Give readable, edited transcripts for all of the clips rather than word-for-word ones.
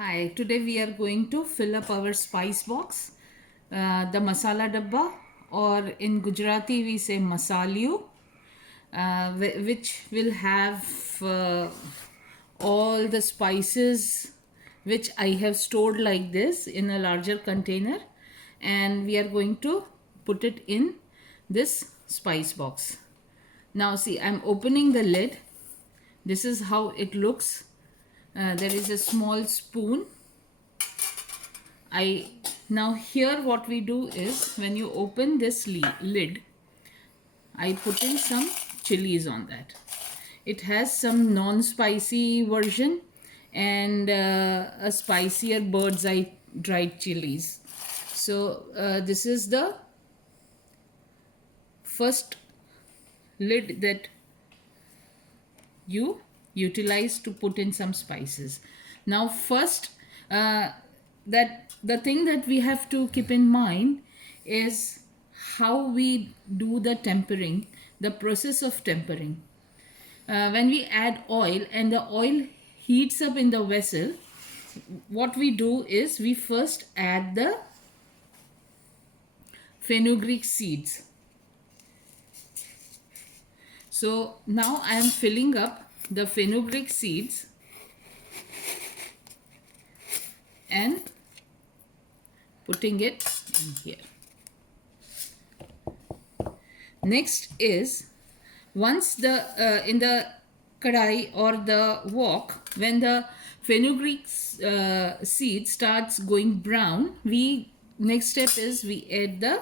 Hi, today we are going to fill up our spice box, the masala dabba, or in Gujarati we say masalyu, which will have all the spices which I have stored like this in a larger container, and we are going to put it in this spice box. Now see, I'm opening the lid. This is how it looks. There is a small spoon. Now here what we do is, when you open this lid, I put in some chilies on that. It has some non-spicy version and a spicier bird's eye dried chilies. So this is the first lid that you utilize to put in some spices. Now first, that the thing that we have to keep in mind is how we do the tempering, the process of tempering. When we add oil and the oil heats up in the vessel, what we do is we first add the fenugreek seeds. So now I am filling up the fenugreek seeds and putting it in here. Next is, once the in the kadai or the wok, when the fenugreek seed starts going brown, next step is we add the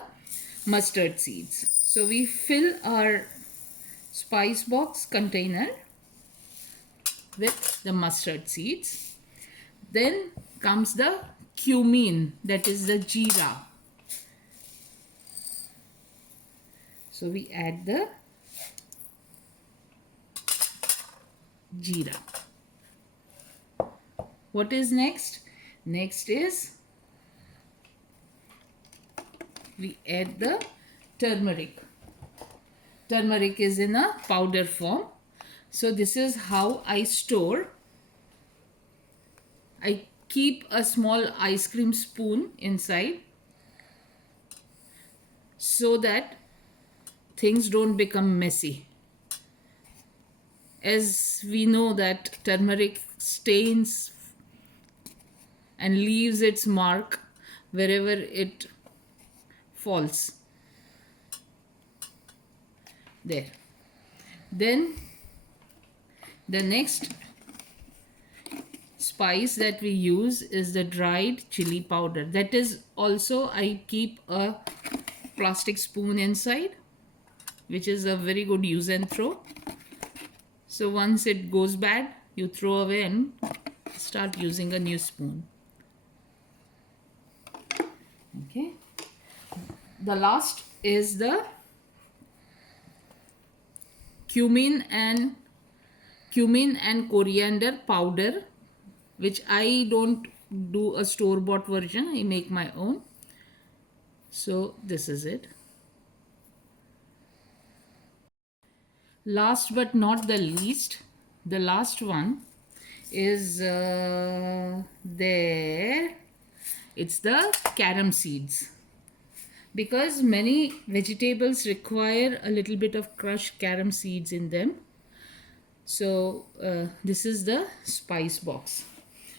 mustard seeds. So we fill our spice box container with the mustard seeds. Then comes the cumin, that is the jeera. So we add the jeera. What is next? Next is we add the turmeric. Turmeric is in a powder form. So this is how I store. I keep a small ice cream spoon inside so that things don't become messy. As we know that turmeric stains and leaves its mark wherever it falls. There. Then the next spice that we use is the dried chili powder. That is also, I keep a plastic spoon inside, which is a very good use and throw. So once it goes bad, you throw away and start using a new spoon. Okay. The last is the cumin and coriander powder, which I don't do a store-bought version. I make my own. So this is it. Last but not the least, the last one is there. It's the carom seeds. Because many vegetables require a little bit of crushed carom seeds in them. So this is the spice box.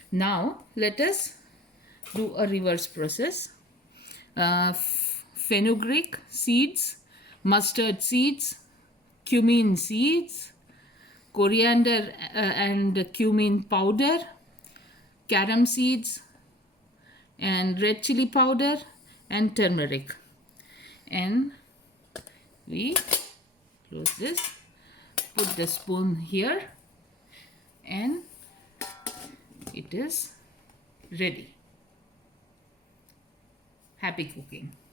Now let us do a reverse process. Fenugreek seeds, mustard seeds, cumin seeds, coriander and cumin powder, carom seeds, and red chili powder, and turmeric. And we close this, put the spoon here, and it is ready. Happy cooking.